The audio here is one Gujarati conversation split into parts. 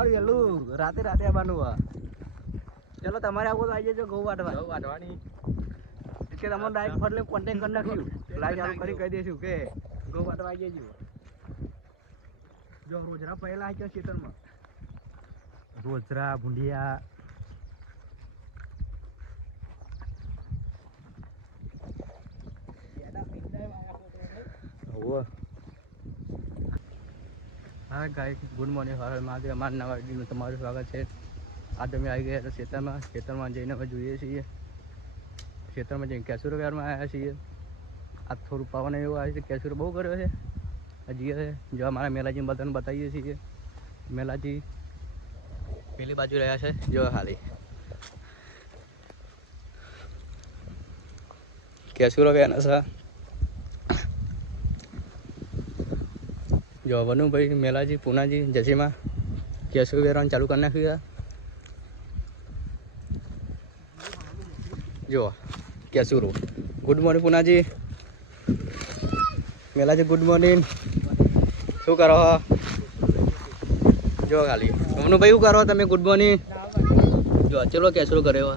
સવારે વહેલું રાતે આવવાનું. ચલો તમારે આવો તો આવી જજો ઘઉં વાટવાની કે તમને ડાયરેક્ટ ફરલે કોન્ટેક્ટ કરી નાખ્યું. લાઈવ ચાલુ કરી કહી દઈશું કે ઘઉં વાટવા આવી જજો. જો રોજરા પહેલા આવી ગયા ખેતરમાં. રોજરા ભૂંડિયા હા ગાઈસ, ગુડ મોર્નિંગ. મહાદેવ. અમારા નવા વિડીયોમાં તમારું સ્વાગત છે. આજે અમે આવી ગયા હતા ખેતરમાં જઈને અમે જોઈએ છીએ. ખેતરમાં જઈને કેસુરો વેરમાં આવ્યા છીએ. આ થોડું પવન એવું આવે છે, કેસુરો બહુ કર્યો છે. હજી જો અમારા મેલાજી બધાને બતાવીએ છીએ. મેલાજી પેલી બાજુ રહ્યા છે. જો ખાલી કેસુરો વેના છે. જો વનુભાઈ, મેલાજી, પૂનાજી, જસીમાં કેસુરો વેરવાનું ચાલુ કરી નાખ્યું. જો કેસુરો. ગુડ મોર્નિંગ પૂનાજી. મેલાજી ગુડ મોર્નિંગ. શું કરો? જો ખાલી વનુભાઈ શું કરો તમે? Good morning. જો ચલો કેસુરો કર્યો.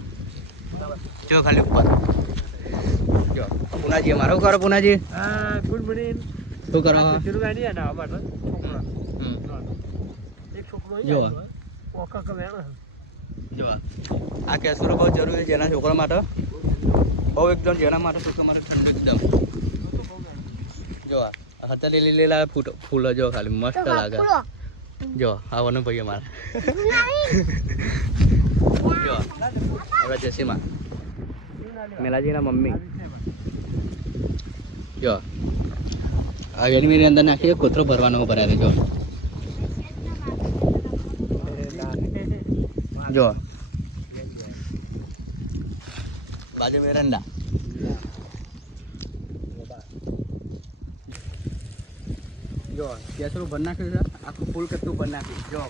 જો ખાલી ઉપર જો પૂનાજી અમારો શું કરો? Punaji good morning. શું કરો? જો જો આ કેસુરો બહુ જરૂરી છે જેના છોકરા માટે. બહુ એકદમ જેના માટે શું તમારે એકદમ જો હતા લીલા ફૂલો જો ખાલી મસ્ત લાગે. જો આવવાનું ભાઈ અમારે જો આપણા જસીમાં મેલાજીના મમ્મી જો આ વેડમીની અંદર નાખીએ. કોથરો ભરવાનો ભરાય જો જો બાજુ મેરંડા જો કેસરું ભર નાખ્યું છે. આખું ફૂલ કેટલું ભર નાખ્યું. જો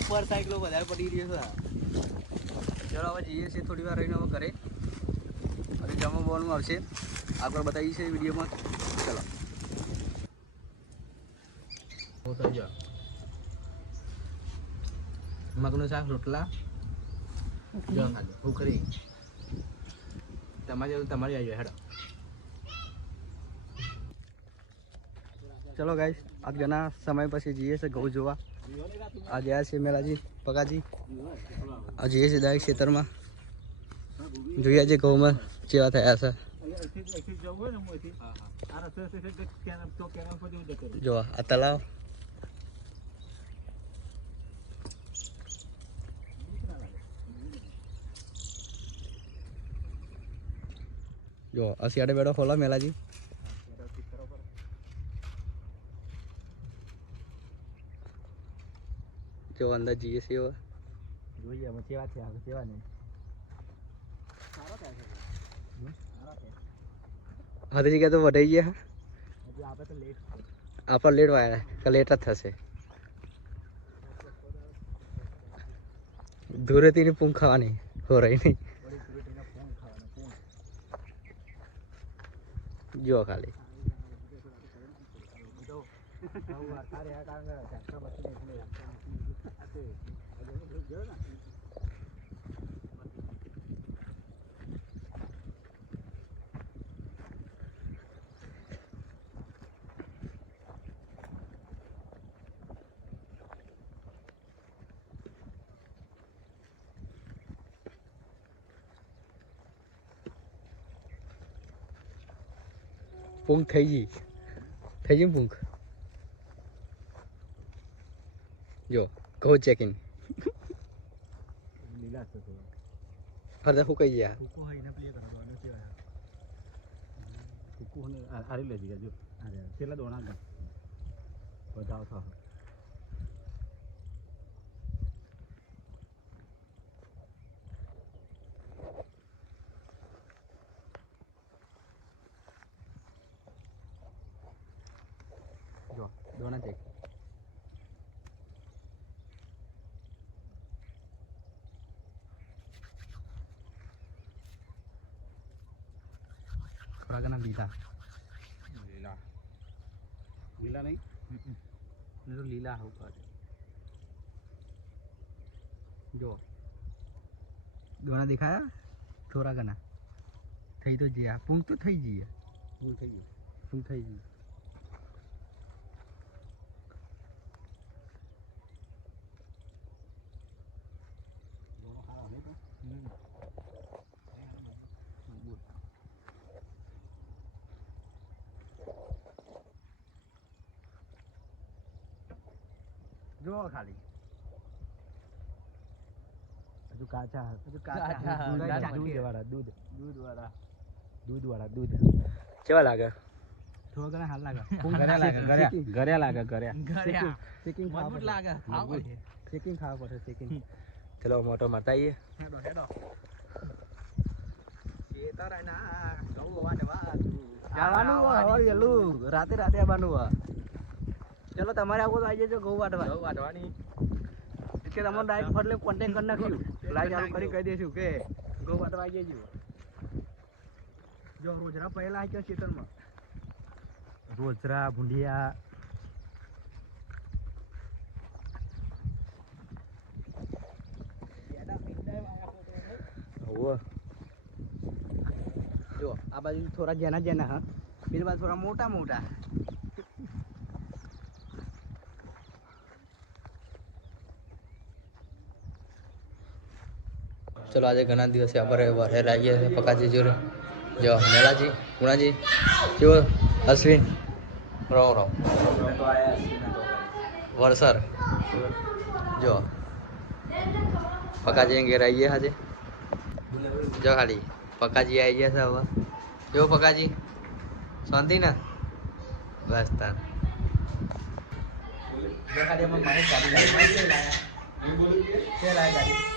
ઉપર સાયકલો વધારે પડી રહ્યો છે. ચલો હવે જઈએ છીએ થોડી વાર રહીને હવે ઘરે. અને જમવા બોલમાં આવશે આગળ બતાવીએ છીએ વિડીયોમાં. ચલો થઈ જાઓ. મગનું શાક, રોટલા જો ખાલી ઉખરી તમારી આવી જાય હેડો. ચલો ગાઈસ, આજ ઘણા સમય પછી જઈએ છીએ ઘઉં જોવા. આજે આવ્યા છીએ મેલાજી પગાજી. આ જઈએ છીએ ડાયરેક્ટ ખેતરમાં. જોઈએ છે ઘઉંમાં કેવા થયા છે. જો આ તલાવ જો આ સિયાડે બેડો ખોલા મેલાજી. જો અંદર જઈએ છીએ હવે જોઈએ અમે કેવા છે આવે કેવા નહીં. હજી જગ્યા તો વઢાઈ ગયા. આપણે લેટ વાયા કે લેટ જ થશે. ધૂળેટીની પૂંખ ખાવાની હો રહી નહીં. જો ખાલી પૂંખ થઈ ગઈ પૂંખ. જો ઘઉં ચેકિંગ હરદા શું કહી ગયા. હારી લેજી ગયા. જો કેટલા દોણા વધાવ થા. જો દોણા ચેક ખોરાકના લીધા. લીલા નહીં તો લીલા આવું કરે જો દોણા દેખાયા થોડા ઘણા થઈ તો જઈએ પૂંગ તો થઈ જઈએ ફૂલ થઈ ગયું પૂંગ થઈ જઈએ દોણો ખાવા નહીં તો જો ખાલી હજુ કાચા કાચા. દૂધ વાળા કેવા લાગે થોડા ઘણા હાલ લાગે ઘરે લાગે ચેકિંગ ખાવા લાગે ચેકિંગ ખાવા પડશે ચેકિંગ ચલો મોટો મારતા આવીએ હેડો હેડો જવાનું હવારે વહેલું રાતે આવવાનું ચલો તમારે આવો તો આવી જજો ઘઉં વાટવાની કે તમને ડાયરેક્ટ ફરલે કોન્ટેક્ટ કરી નાખ્યું લાઈટ ચાલુ કરી કહી દઈશું કે ઘઉં વાટવા આવી જજો જો રોજરા પહેલા આવી ગયો ખેતરમાં રોજરા ભૂંડિયા જો આ બાજુ થોડા જેના હા પેલી બાજુ થોડા મોટા ચલો આજે ઘણા દિવસે આપણે વરે લાગીએ છીએ પકાજી જોડે જો મેલાજી કુણાજી કેવો અશ્વિન રો વરસર જો પકાજી ઘેર આવીએ આજે જો ખાલી પકાજી આવી ગયા છે હવે જો પકાજી શાંતિ ને બસ તાર જો ખાલી અમે મારી ગાડી લાવી ગાડી